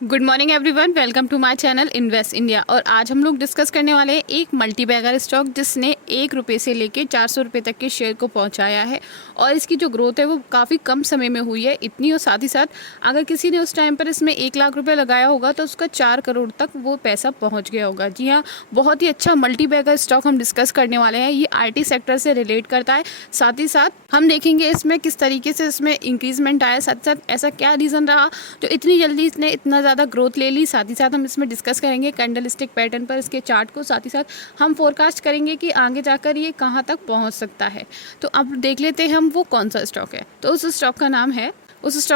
Good morning everyone, welcome to my channel Invest India. और आज हम लोग डिस्कस करने वाले हैं एक मल्टी बैगर स्टॉक जिसने 1 रुपये से लेके 400 रुपये तक के शेयर को पहुंचाया है। और इसकी जो ग्रोथ है वो काफ़ी कम समय में हुई है इतनी। और साथ ही साथ अगर किसी ने उस टाइम पर इसमें 1 लाख रुपये लगाया होगा तो उसका 4 करोड़ तक वो पैसा पहुँच गया होगा। जी हाँ, बहुत ही अच्छा मल्टी बैगर स्टॉक हम डिस्कस करने वाले हैं। ये IT सेक्टर से रिलेट करता है। साथ ही साथ हम देखेंगे इसमें किस तरीके से इसमें इंक्रीजमेंट आया, साथ साथ ऐसा क्या रीज़न रहा जो इतनी जल्दी इसने इतना ज़्यादा ग्रोथ ले ली। साथ ही साथ हम इसमें डिस्कस करेंगे कैंडल स्टिक पैटर्न पर इसके चार्ट को। साथ ही साथ हम फोरकास्ट करेंगे कि आगे जाकर ये कहाँ तक पहुँच सकता है। तो अब देख लेते हैं हम वो कौन सा स्टॉक है। तो उस स्टॉक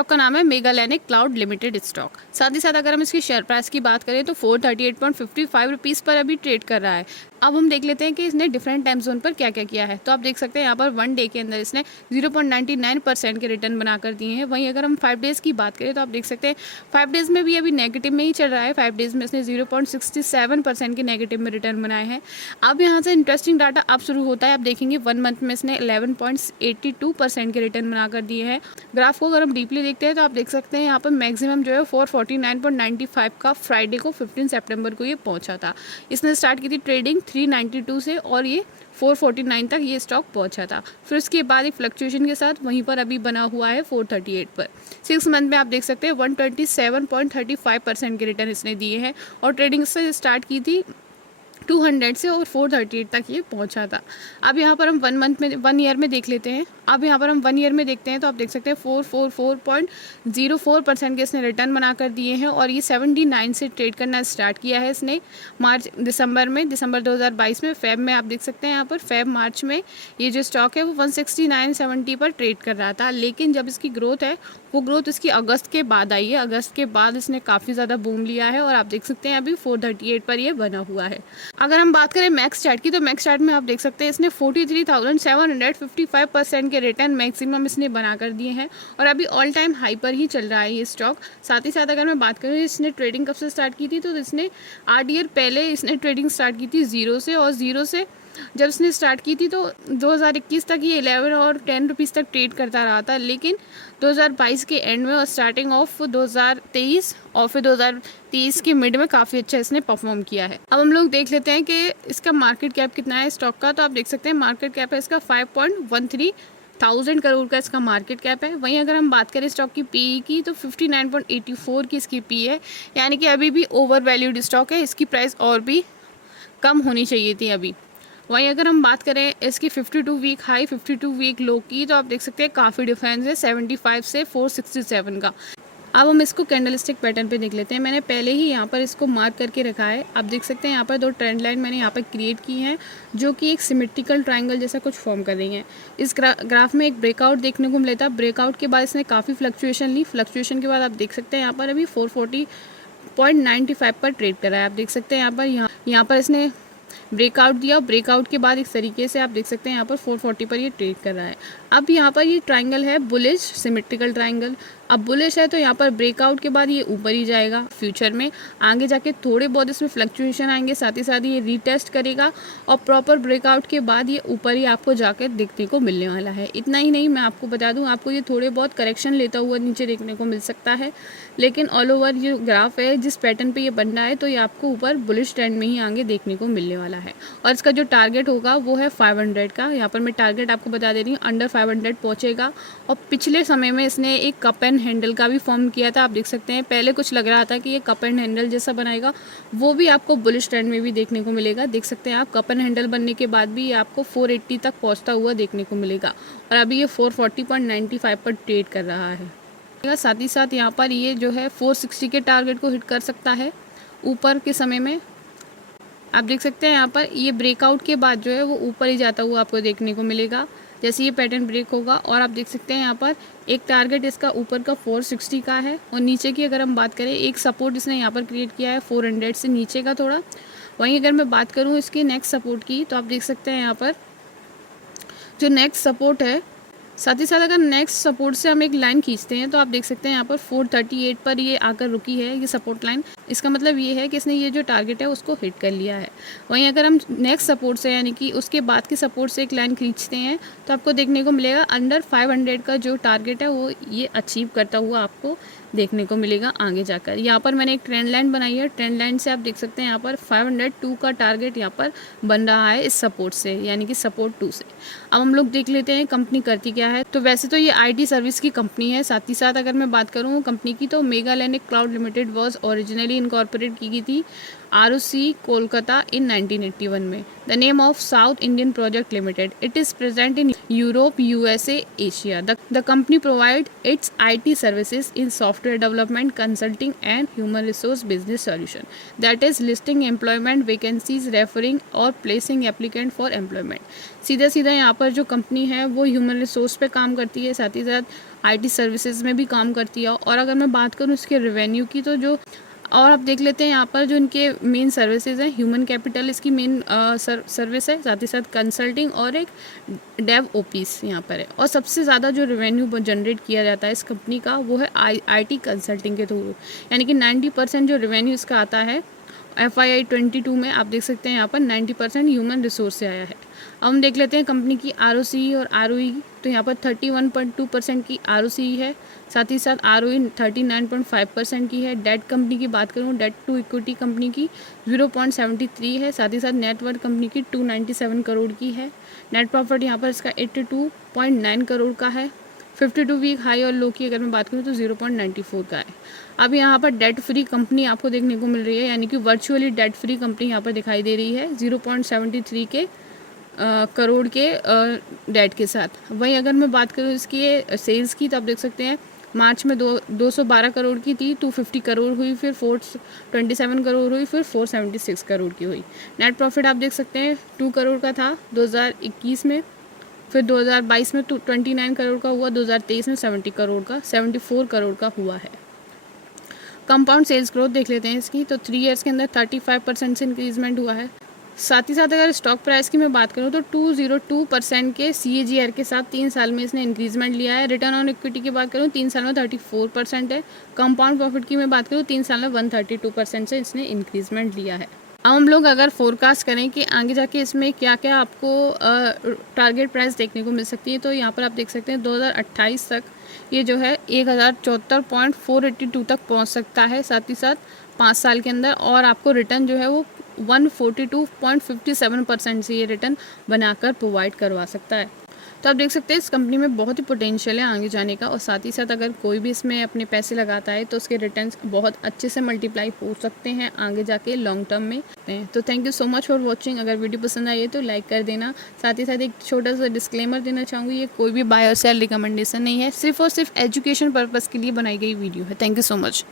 का नाम है मेगालैनिक क्लाउड लिमिटेड स्टॉक। साथ ही साथ अगर हम इसकी शेयर प्राइस की बात करें तो 438.55 रुपीज़ पर अभी ट्रेड कर रहा है। अब हम देख लेते हैं कि इसने डिफरेंट टाइम जोन पर क्या क्या किया है। तो आप देख सकते हैं यहाँ पर 1 डे के अंदर इसने 0.99% के रिटर्न बनाकर दिए हैं। वहीं अगर हम 5 डेज़ की बात करें तो आप देख सकते हैं 5 डेज़ में भी अभी नेगेटिव में ही चल रहा है। 5 डेज़ में इसने 0.67% के नेगेटिव में रिटर्न बनाए हैं। अब यहाँ से इंटरेस्टिंग डाटा अब शुरू होता है। आप देखेंगे 1 मंथ में इसने 11.82% के रिटर्न बनाकर दिए हैं। ग्राफ को अगर हम डीपली देखते हैं तो आप देख सकते हैं यहाँ पर मैक्सिमम जो है 449.95 का फ्राइडे को 15 सितंबर को ये पहुँचा था। इसने स्टार्ट की थी ट्रेडिंग 392 से और ये 449 तक ये स्टॉक पहुंचा था। फिर उसके बाद एक फ्लक्चुएशन के साथ वहीं पर अभी बना हुआ है 438 पर। 6 मंथ में आप देख सकते हैं 127.35% के रिटर्न इसने दिए हैं। और ट्रेडिंग से स्टार्ट की थी 200 से और 438 तक ये पहुंचा था। अब यहाँ पर हम 1 ईयर में देख लेते हैं। अब यहाँ पर हम 1 ईयर में देखते हैं तो आप देख सकते हैं 444.04% के इसने रिटर्न बनाकर दिए हैं। और ये 79 से ट्रेड करना स्टार्ट किया है इसने दिसंबर 2022 में। फेब में आप देख सकते हैं यहाँ पर मार्च में ये जो स्टॉक है वो 169.70 पर ट्रेड कर रहा था। लेकिन जब इसकी ग्रोथ है वो ग्रोथ इसकी अगस्त के बाद आई है। अगस्त के बाद इसने काफ़ी ज़्यादा बूम लिया है और आप देख सकते हैं अभी 438 पर ये बना हुआ है। अगर हम बात करें मैक्स चार्ट की तो मैक्स चार्ट में आप देख सकते हैं इसने 43,755% के रिटर्न मैक्सिमम इसने बनाकर दिए हैं। और अभी ऑल टाइम हाई पर ही चल रहा है ये स्टॉक। साथ ही साथ अगर मैं बात करूँ इसने ट्रेडिंग कब से स्टार्ट की थी तो इसने 8 ईयर पहले इसने ट्रेडिंग स्टार्ट की थी ज़ीरो से। और ज़ीरो से जब इसने स्टार्ट की थी तो 2021 तक ये 11 और 10 रुपीज़ तक ट्रेड करता रहा था। लेकिन 2022 के एंड में और स्टार्टिंग ऑफ 2023 और फिर 2023 के मिड में काफ़ी अच्छा इसने परफॉर्म किया है। अब हम लोग देख लेते हैं कि इसका मार्केट कैप कितना है स्टॉक का। तो आप देख सकते हैं मार्केट कैप है इसका 5.13 1000 करोड़ का इसका मार्केट कैप है। वहीं अगर हम बात करें स्टॉक की पीई की तो 59.84 की इसकी पी है, यानी कि अभी भी ओवर वैल्यूड स्टॉक है। इसकी प्राइस और भी कम होनी चाहिए थी अभी। वहीं अगर हम बात करें इसकी 52 वीक हाई 52 वीक लो की तो आप देख सकते हैं काफ़ी डिफरेंस है 75 से 467 का। अब हम इसको कैंडलस्टिक पैटर्न पे देख लेते हैं। मैंने पहले ही यहाँ पर इसको मार्क करके रखा है। आप देख सकते हैं यहाँ पर 2 ट्रेंड लाइन मैंने यहाँ पर क्रिएट की हैं जो कि एक सिमेट्रिकल ट्रायंगल जैसा कुछ फॉर्म कर रही हैं। इस ग्राफ में एक ब्रेकआउट देखने को मिला था। ब्रेकआउट के बाद इसने काफ़ी फ्लक्चुएशन ली। फ्लक्चुएशन के बाद आप देख सकते हैं यहाँ पर अभी 440.95 पर ट्रेड कर रहा है। आप देख सकते हैं यहाँ पर इसने ब्रेकआउट दिया। ब्रेकआउट के बाद इस तरीके से आप देख सकते हैं यहाँ पर 440 पर ये ट्रेड कर रहा है। अब यहाँ पर ये ट्रायंगल है बुलिश सिमेट्रिकल ट्रायंगल। अब बुलिश है तो यहाँ पर ब्रेकआउट के बाद ये ऊपर ही जाएगा। फ्यूचर में आगे जाके थोड़े बहुत इसमें फ्लक्चुएशन आएंगे, साथ ही साथ ये रीटेस्ट करेगा और प्रॉपर ब्रेकआउट के बाद ये ऊपर ही आपको जाकर देखने को मिलने वाला है। इतना ही नहीं, मैं आपको बता दूं आपको ये थोड़े बहुत करेक्शन लेता हुआ नीचे देखने को मिल सकता है। लेकिन ऑल ओवर ये ग्राफ है जिस पैटर्न पर ये बन रहा है तो ये आपको ऊपर बुलिश ट्रेंड में ही आगे देखने को मिलने वाला है। और इसका जो टारगेट होगा वो है 500 का। यहाँ पर मैं टारगेट आपको बता दे रही हूँ, अंडर 500 पहुँचेगा। और पिछले समय में इसने एक कप एंड हैंडल का भी फॉर्म किया था। आप देख सकते हैं पहले कुछ लग रहा था कि ये कप एंड हैंडल जैसा बनाएगा, वो भी आपको बुलिश ट्रेंड में भी देखने को मिलेगा। देख सकते हैं आप कप एंड हैंडल बनने के बाद भी ये आपको 480 तक पहुंचता हुआ देखने को मिलेगा। और अभी ये 440.95 पर ट्रेड कर रहा है। साथ ही साथ यहाँ पर ये जो है 460 के टारगेट को हिट कर सकता है ऊपर के समय में। आप देख सकते हैं यहाँ पर ये ब्रेकआउट के बाद जो है वो ऊपर ही जाता हुआ आपको देखने को मिलेगा जैसे ये पैटर्न ब्रेक होगा। और आप देख सकते हैं यहाँ पर एक टारगेट इसका ऊपर का 460 का है। और नीचे की अगर हम बात करें एक सपोर्ट इसने यहाँ पर क्रिएट किया है 400 से नीचे का थोड़ा। वहीं अगर मैं बात करूँ इसकी नेक्स्ट सपोर्ट की तो आप देख सकते हैं यहाँ पर जो नेक्स्ट सपोर्ट है, साथ ही साथ अगर नेक्स्ट सपोर्ट से हम एक लाइन खींचते हैं तो आप देख सकते हैं यहाँ पर 438 पर ये आकर रुकी है ये सपोर्ट लाइन। इसका मतलब ये है कि इसने ये जो टारगेट है उसको हिट कर लिया है। वहीं अगर हम नेक्स्ट सपोर्ट से यानी कि उसके बाद के सपोर्ट से एक लाइन खींचते हैं तो आपको देखने को मिलेगा अंडर 500 का जो टारगेट है वो ये अचीव करता हुआ आपको देखने को मिलेगा आगे जाकर। यहाँ पर मैंने एक ट्रेंड लाइन बनाई है, ट्रेंड लाइन से आप देख सकते हैं यहाँ पर 502 का टारगेट यहाँ पर बन रहा है इस सपोर्ट से, यानी कि सपोर्ट 2 से। अब हम लोग देख लेते हैं कंपनी करती क्या है। तो वैसे तो ये IT सर्विस की कंपनी है, साथ ही साथ अगर मैं बात करूँ कंपनी की, तो Megalanic cloud limited was originally incorporate की गई थी ROC कोलकाता इन 1981 में। The name of south Indian project limited, it is present in Europe, USA, Asia. The company provide its IT services in software development, consulting and human resource business solution, that is listing employment vacancies, referring और placing applicant for employment. सीधा सीधा यहाँ पर जो company है वो human resource पे काम करती है, साथ ही साथ IT सर्विसेज में भी काम करती है। और अगर मैं बात करूँ इसके रेवेन्यू की, तो जो और आप देख लेते हैं यहाँ पर जो इनके मेन सर्विसेज हैं, ह्यूमन कैपिटल इसकी मेन सर्विस है, साथ ही साथ कंसल्टिंग और एक डेव ओपीस यहाँ पर है। और सबसे ज़्यादा जो रेवेन्यू जनरेट किया जाता है इस कंपनी का वो है IT कंसल्टिंग के थ्रू, यानी कि 90% जो रेवेन्यू इसका आता है FY 22 में आप देख सकते हैं यहाँ पर 90% ह्यूमन रिसोर्स से आया है। अब हम देख लेते हैं कंपनी की ROC और ROE। तो यहाँ पर 31.2% की ROC है, साथ ही साथ ROE 39.5% की है। डेट कंपनी की बात करूँ, डेट टू इक्विटी कंपनी की 0.73 है, साथ ही साथ नेटवर्थ कंपनी की 297 करोड़ की है। नेट प्रॉफिट यहाँ पर इसका 82.9 करोड़ का है। 52 वीक हाई और लो की अगर मैं बात करूँ तो 0.94 का है। अब यहाँ पर डेट फ्री कंपनी आपको देखने को मिल रही है, यानी कि वर्चुअली डेट फ्री कंपनी यहाँ पर दिखाई दे रही है 0.73 के करोड़ के डेट के साथ। वहीं अगर मैं बात करूँ इसकी सेल्स की, तो आप देख सकते हैं मार्च में 212 करोड़ की थी, 250 करोड़ हुई, फिर 427 करोड़ हुई, फिर 476 करोड़ की हुई। नेट प्रॉफिट आप देख सकते हैं 2 करोड़ का था 2021 में, फिर 2022 में 29 करोड़ का हुआ, 2023 में 74 करोड़ का हुआ है। कंपाउंड सेल्स ग्रोथ देख लेते हैं इसकी, तो 3 ईयर्स के अंदर 35% से इंक्रीजमेंट हुआ है। साथ ही साथ अगर स्टॉक प्राइस की मैं बात करूँ तो 202% के CAGR के साथ 3 साल में इसने इंक्रीजमेंट लिया है। रिटर्न ऑन इक्विटी की बात करूँ 3 साल में 34% है। कंपाउंड प्रॉफिट की मैं बात करूँ 3 साल में 132% से इसने इंक्रीजमेंट लिया है। अब हम लोग अगर फोरकास्ट करें कि आगे जाके इसमें क्या क्या आपको टारगेट प्राइस देखने को मिल सकती है, तो यहाँ पर आप देख सकते हैं 2028 तक ये जो है 1074.482 तक पहुँच सकता है, साथ ही साथ 5 साल के अंदर। और आपको रिटर्न जो है वो 142.57% से ये रिटर्न बनाकर प्रोवाइड करवा सकता है। तो आप देख सकते हैं इस कंपनी में बहुत ही पोटेंशियल है आगे जाने का, और साथ ही साथ अगर कोई भी इसमें अपने पैसे लगाता है तो उसके रिटर्न्स बहुत अच्छे से मल्टीप्लाई हो सकते हैं आगे जाके लॉन्ग टर्म में। तो thank you so much for watching. अगर वीडियो पसंद आई है तो लाइक कर देना। साथ ही साथ एक छोटा सा डिस्क्लेमर देना चाहूँगी, ये कोई भी बाय और सेल रिकमेंडेशन नहीं है, सिर्फ और सिर्फ एजुकेशन पर्पज़ के लिए बनाई गई वीडियो है। Thank you so much.